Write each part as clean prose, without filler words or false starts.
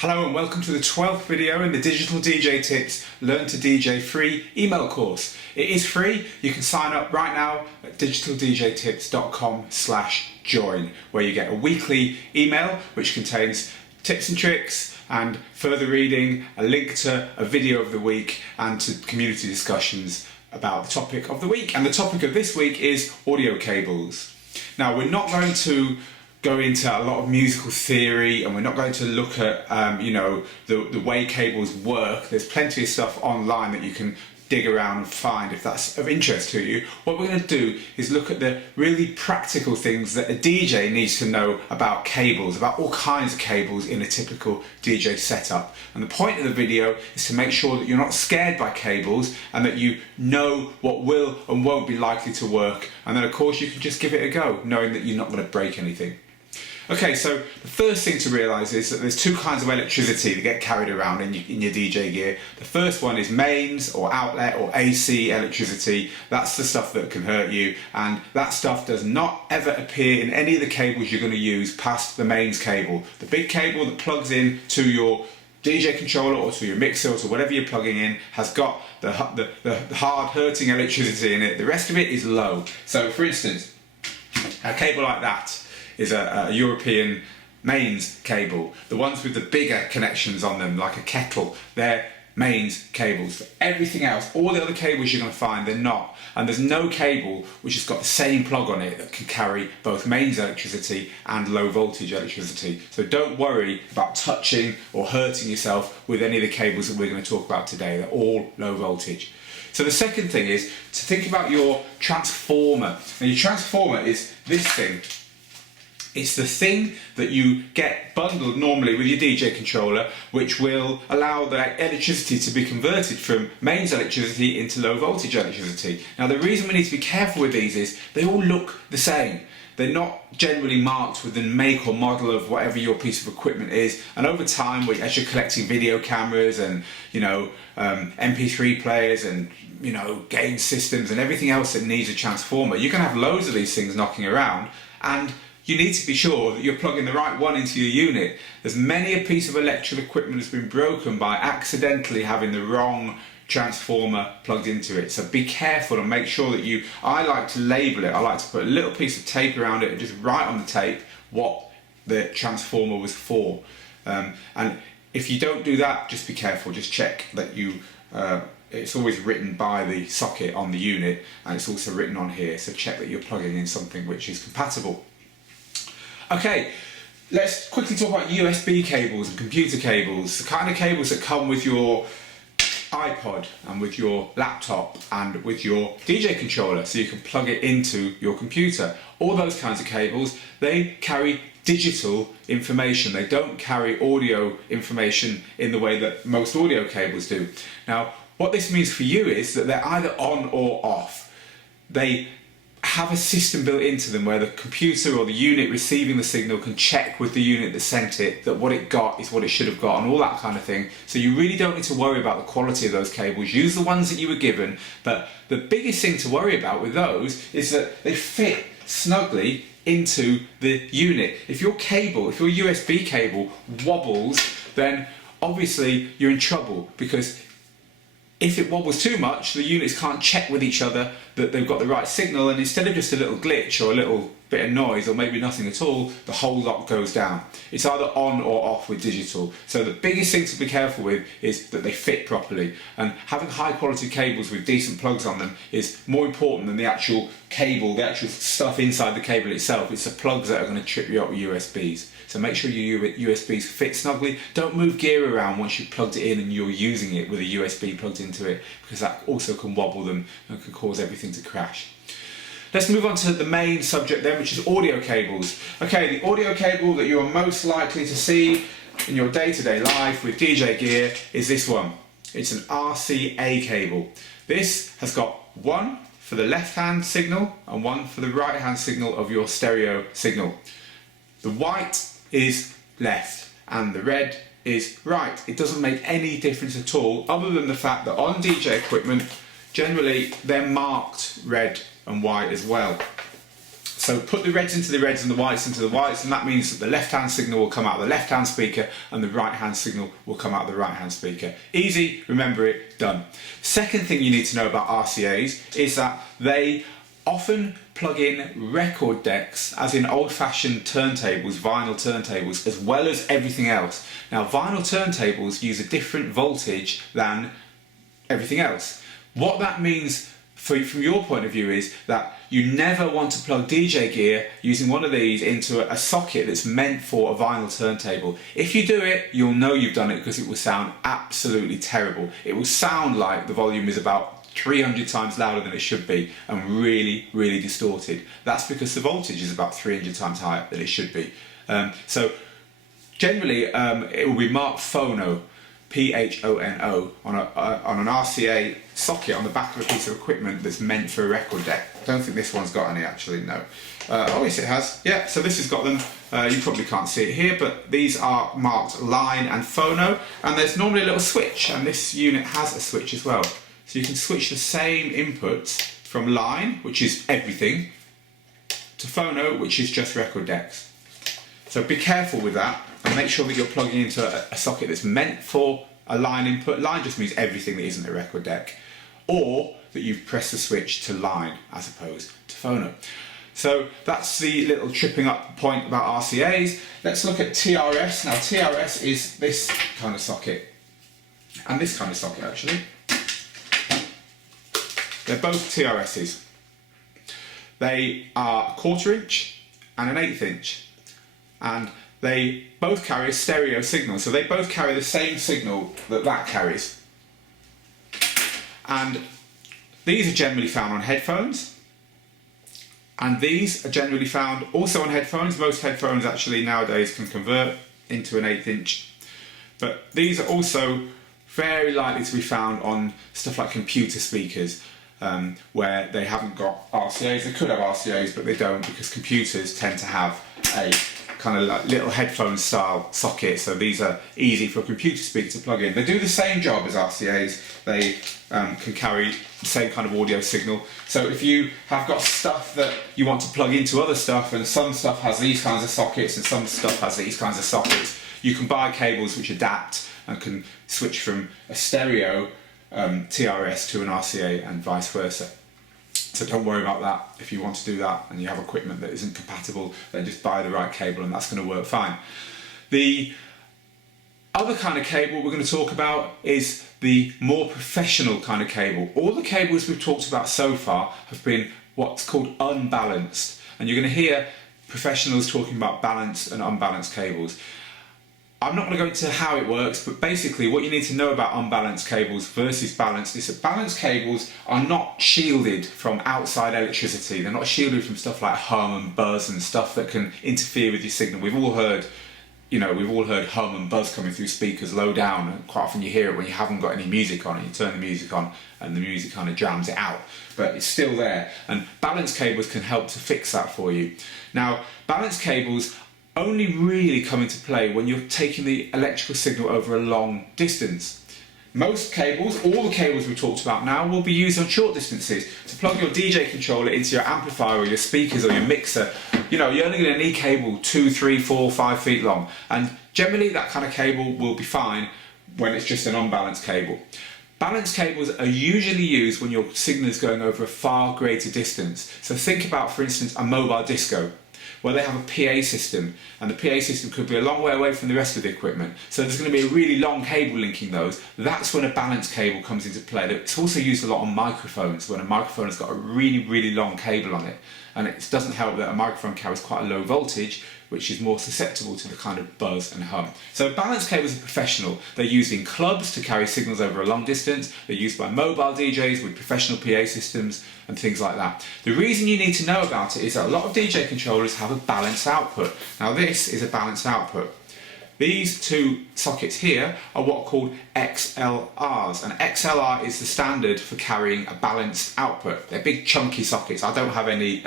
Hello and welcome to the 12th video in the Digital DJ Tips Learn to DJ Free email course. It is free. You can sign up right now at digitaldjtips.com/join, where you get a weekly email which contains tips and tricks and further reading, a link to a video of the week and to community discussions about the topic of the week. And the topic of this week is audio cables. Now, we're not going to go into a lot of musical theory, and we're not going to look at the way cables work. There's plenty of stuff online that you can dig around and find if that's of interest to you. What we're going to do is look at the really practical things that a DJ needs to know about cables, about all kinds of cables in a typical DJ setup. And the point of the video is to make sure that you're not scared by cables and that you know what will and won't be likely to work, and then of course you can just give it a go knowing that you're not going to break anything. Okay, so the first thing to realise is that there's two kinds of electricity that get carried around in your DJ gear. The first one is mains or outlet or AC electricity. That's the stuff that can hurt you, and that stuff does not ever appear in any of the cables you're going to use past the mains cable. The big cable that plugs in to your DJ controller or to your mixer or to whatever you're plugging in has got the hard hurting electricity in it. The rest of it is low. So for instance, a cable like that is a European mains cable. The ones with the bigger connections on them, like a kettle, they're mains cables. For everything else, all the other cables you're going to find, they're not. And there's no cable which has got the same plug on it that can carry both mains electricity and low voltage electricity. So don't worry about touching or hurting yourself with any of the cables that we're going to talk about today. They're all low voltage. So the second thing is to think about your transformer. And your transformer is this thing. It's the thing that you get bundled normally with your DJ controller, which will allow the electricity to be converted from mains electricity into low voltage electricity. Now, the reason we need to be careful with these is they all look the same. They're not generally marked with the make or model of whatever your piece of equipment is, and over time, as you're collecting video cameras and MP3 players and game systems and everything else that needs a transformer, you can have loads of these things knocking around, and you need to be sure that you're plugging the right one into your unit. As many a piece of electrical equipment has been broken by accidentally having the wrong transformer plugged into it. So be careful and make sure that I like to label it. I like to put a little piece of tape around it and just write on the tape what the transformer was for. And if you don't do that, just be careful. Just check that it's always written by the socket on the unit, and it's also written on here. So check that you're plugging in something which is compatible. Okay, let's quickly talk about USB cables and computer cables, the kind of cables that come with your iPod and with your laptop and with your DJ controller, so you can plug it into your computer. All those kinds of cables, they carry digital information. They don't carry audio information in the way that most audio cables do. Now, what this means for you is that they're either on or off. They have a system built into them where the computer or the unit receiving the signal can check with the unit that sent it that what it got is what it should have got, and all that kind of thing. So you really don't need to worry about the quality of those cables. Use the ones that you were given, but the biggest thing to worry about with those is that they fit snugly into the unit. If your USB cable wobbles, then obviously you're in trouble, because if it wobbles too much, the units can't check with each other that they've got the right signal, and instead of just a little glitch or a little bit of noise or maybe nothing at all, the whole lot goes down. It's either on or off with digital. So the biggest thing to be careful with is that they fit properly, and having high quality cables with decent plugs on them is more important than the actual cable, the actual stuff inside the cable itself. It's the plugs that are going to trip you up with USBs. So make sure your USBs fit snugly. Don't move gear around once you've plugged it in and you're using it with a USB plugged into it, because that also can wobble them and can cause everything to crash. Let's move on to the main subject then, which is audio cables. Okay, the audio cable that you are most likely to see in your day-to-day life with DJ gear is this one. It's an RCA cable. This has got one for the left-hand signal and one for the right-hand signal of your stereo signal. The white is left and the red is right. It doesn't make any difference at all, other than the fact that on DJ equipment, generally they're marked red and white as well. So put the reds into the reds and the whites into the whites, and that means that the left-hand signal will come out of the left-hand speaker and the right-hand signal will come out of the right-hand speaker. Easy, remember it, done. Second thing you need to know about RCAs is that they often plug in record decks, as in old-fashioned turntables, vinyl turntables, as well as everything else. Now, vinyl turntables use a different voltage than everything else. What that means from your point of view is that you never want to plug DJ gear using one of these into a socket that's meant for a vinyl turntable. If you do it, you'll know you've done it because it will sound absolutely terrible. It will sound like the volume is about 300 times louder than it should be and really, really distorted. That's because the voltage is about 300 times higher than it should be. So generally it will be marked phono, P-H-O-N-O, on an RCA socket on the back of a piece of equipment that's meant for a record deck. I don't think this one's got any actually, no. Oh yes it has, yeah, so this has got them. You probably can't see it here, but these are marked line and phono, and there's normally a little switch, and this unit has a switch as well. So you can switch the same inputs from line, which is everything, to phono, which is just record decks. So be careful with that and make sure that you're plugging into a socket that's meant for a line input. Line just means everything that isn't a record deck. Or that you've pressed the switch to line as opposed to phono. So that's the little tripping up point about RCAs. Let's look at TRS. Now TRS is this kind of socket and this kind of socket actually. They're both TRSs. They are a 1/4 inch and an 1/8 inch. And they both carry a stereo signal. So they both carry the same signal that carries. And these are generally found on headphones. And these are generally found also on headphones. Most headphones actually nowadays can convert into an 1/8 inch. But these are also very likely to be found on stuff like computer speakers, where they haven't got RCAs. They could have RCAs, but they don't, because computers tend to have a kind of like little headphone style socket, so these are easy for a computer speaker to plug in. They do the same job as RCAs. They can carry the same kind of audio signal. So if you have got stuff that you want to plug into other stuff, and some stuff has these kinds of sockets and some stuff has these kinds of sockets, you can buy cables which adapt and can switch from a stereo TRS to an RCA and vice versa. So don't worry about that. If you want to do that and you have equipment that isn't compatible, then just buy the right cable and that's going to work fine. The other kind of cable we're going to talk about is the more professional kind of cable. All the cables we've talked about so far have been what's called unbalanced, and you're going to hear professionals talking about balanced and unbalanced cables. I'm not going to go into how it works, but basically what you need to know about unbalanced cables versus balanced is that balanced cables are not shielded from outside electricity. They're not shielded from stuff like hum and buzz and stuff that can interfere with your signal. We've all heard hum and buzz coming through speakers low down, and quite often you hear it when you haven't got any music on it. You turn the music on and the music kind of drowns it out, but it's still there, and balanced cables can help to fix that for you. Now, balanced cables only really come into play when you're taking the electrical signal over a long distance. Most cables, all the cables we've talked about now, will be used on short distances. To plug your DJ controller into your amplifier or your speakers or your mixer, you're only going to need cable 2, 3, 4, 5 feet long, and generally that kind of cable will be fine when it's just an unbalanced cable. Balanced cables are usually used when your signal is going over a far greater distance. So think about, for instance, a mobile disco, where they have a PA system, and the PA system could be a long way away from the rest of the equipment. So there's going to be a really long cable linking those. That's when a balanced cable comes into play. It's also used a lot on microphones, when a microphone has got a really, really long cable on it. And it doesn't help that a microphone carries quite a low voltage, which is more susceptible to the kind of buzz and hum. So balanced cables are professional. They're used in clubs to carry signals over a long distance. They're used by mobile DJs with professional PA systems and things like that. The reason you need to know about it is that a lot of DJ controllers have a balanced output. Now this is a balanced output. These two sockets here are what are called XLRs, and XLR is the standard for carrying a balanced output. They're big chunky sockets. I don't have any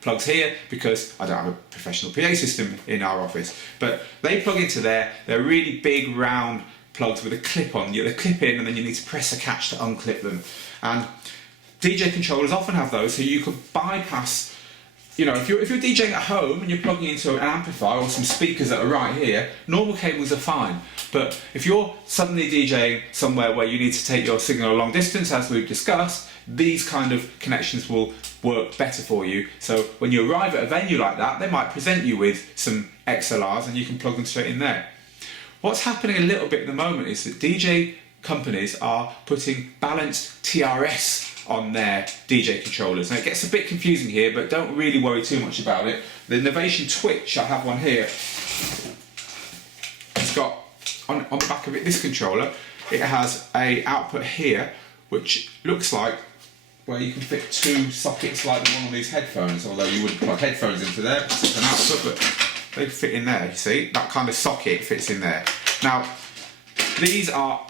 plugs here because I don't have a professional PA system in our office, but they plug into there. They're really big round plugs with a clip on. They clip in and then you need to press a catch to unclip them. And DJ controllers often have those, so you can bypass you know, if you're DJing at home and you're plugging into an amplifier or some speakers that are right here, normal cables are fine. But if you're suddenly DJing somewhere where you need to take your signal a long distance, as we've discussed, these kind of connections will work better for you. So when you arrive at a venue like that, they might present you with some XLRs and you can plug them straight in there. What's happening a little bit at the moment is that DJ companies are putting balanced TRS on their DJ controllers. Now it gets a bit confusing here, but don't really worry too much about it. The Novation Twitch, I have one here. It's got, on the back of it, this controller, it has a output here, which looks like where you can fit two sockets like the one on these headphones, although you wouldn't plug headphones into there because it's an output, but they fit in there, you see? That kind of socket fits in there. Now, these are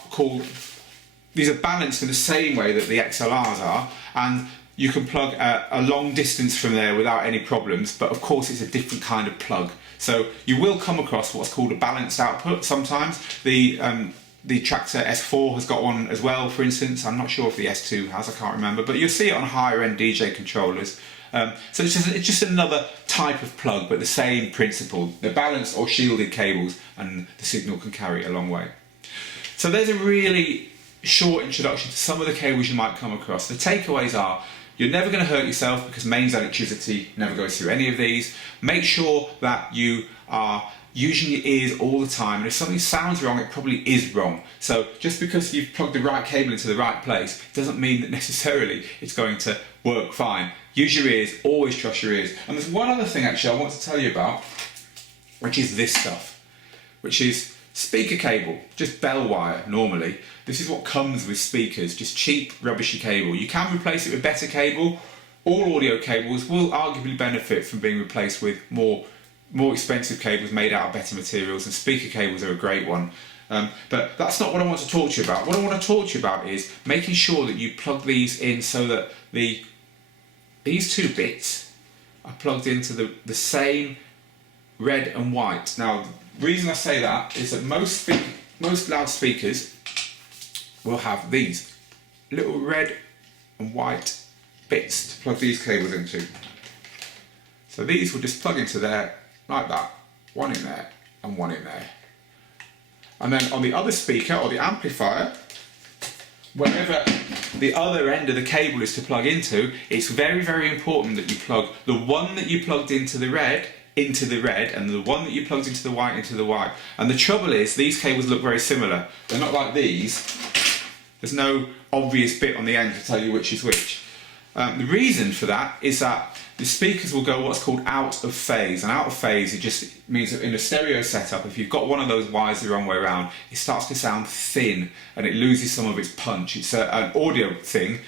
balanced in the same way that the XLRs are, and you can plug a long distance from there without any problems, but of course it's a different kind of plug. So you will come across what's called a balanced output sometimes. The Traktor S4 has got one as well, for instance. I'm not sure if the S2 has, I can't remember, but you'll see it on higher end DJ controllers. So it's just another type of plug, but the same principle. They're balanced or shielded cables, and the signal can carry it a long way. So there's a really short introduction to some of the cables you might come across. The takeaways are, you're never going to hurt yourself because mains electricity never goes through any of these. Make sure that you are using your ears all the time, and if something sounds wrong, it probably is wrong. So just because you've plugged the right cable into the right place doesn't mean that necessarily it's going to work fine. Use your ears, always trust your ears. And there's one other thing actually I want to tell you about, which is this stuff, which is speaker cable, just bell wire normally. This is what comes with speakers, just cheap, rubbishy cable. You can replace it with better cable. All audio cables will arguably benefit from being replaced with more expensive cables made out of better materials, and speaker cables are a great one. But that's not what I want to talk to you about. What I want to talk to you about is making sure that you plug these in so that these two bits are plugged into the same red and white. Now, the reason I say that is that most loudspeakers will have these little red and white bits to plug these cables into. So these will just plug into there like that, one in there and one in there. And then on the other speaker or the amplifier, wherever the other end of the cable is to plug into, it's very, very important that you plug the one that you plugged into the red, and the one that you plugged into the white, into the white. And the trouble is, these cables look very similar. They're not like these. There's no obvious bit on the end to tell you which is which. The reason for that is that the speakers will go what's called out of phase. And out of phase, it just means that in a stereo setup, if you've got one of those wires the wrong way around, it starts to sound thin and it loses some of its punch. It's an audio thing,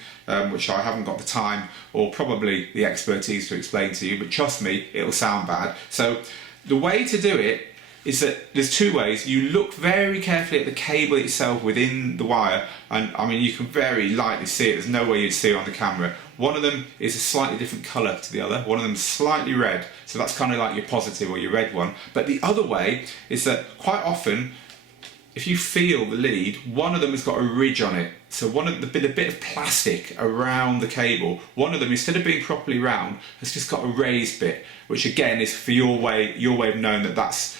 which I haven't got the time or probably the expertise to explain to you, but trust me, it'll sound bad. So the way to do it is that there's two ways. You look very carefully at the cable itself within the wire, and I mean, you can very lightly see it. There's no way you'd see it on the camera. One of them is a slightly different colour to the other. One of them is slightly red, so that's kind of like your positive or your red one. But the other way is that quite often, if you feel the lead, one of them has got a ridge on it. So the bit of plastic around the cable, one of them, instead of being properly round, has just got a raised bit, which again is for your way of knowing that that's,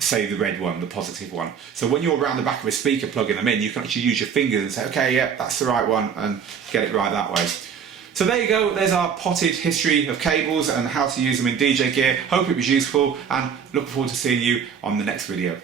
say, the red one, the positive one. So when you're around the back of a speaker plugging them in, you can actually use your fingers and say, okay, yeah, that's the right one, and get it right that way. So there you go, there's our potted history of cables and how to use them in DJ gear. Hope it was useful, and look forward to seeing you on the next video.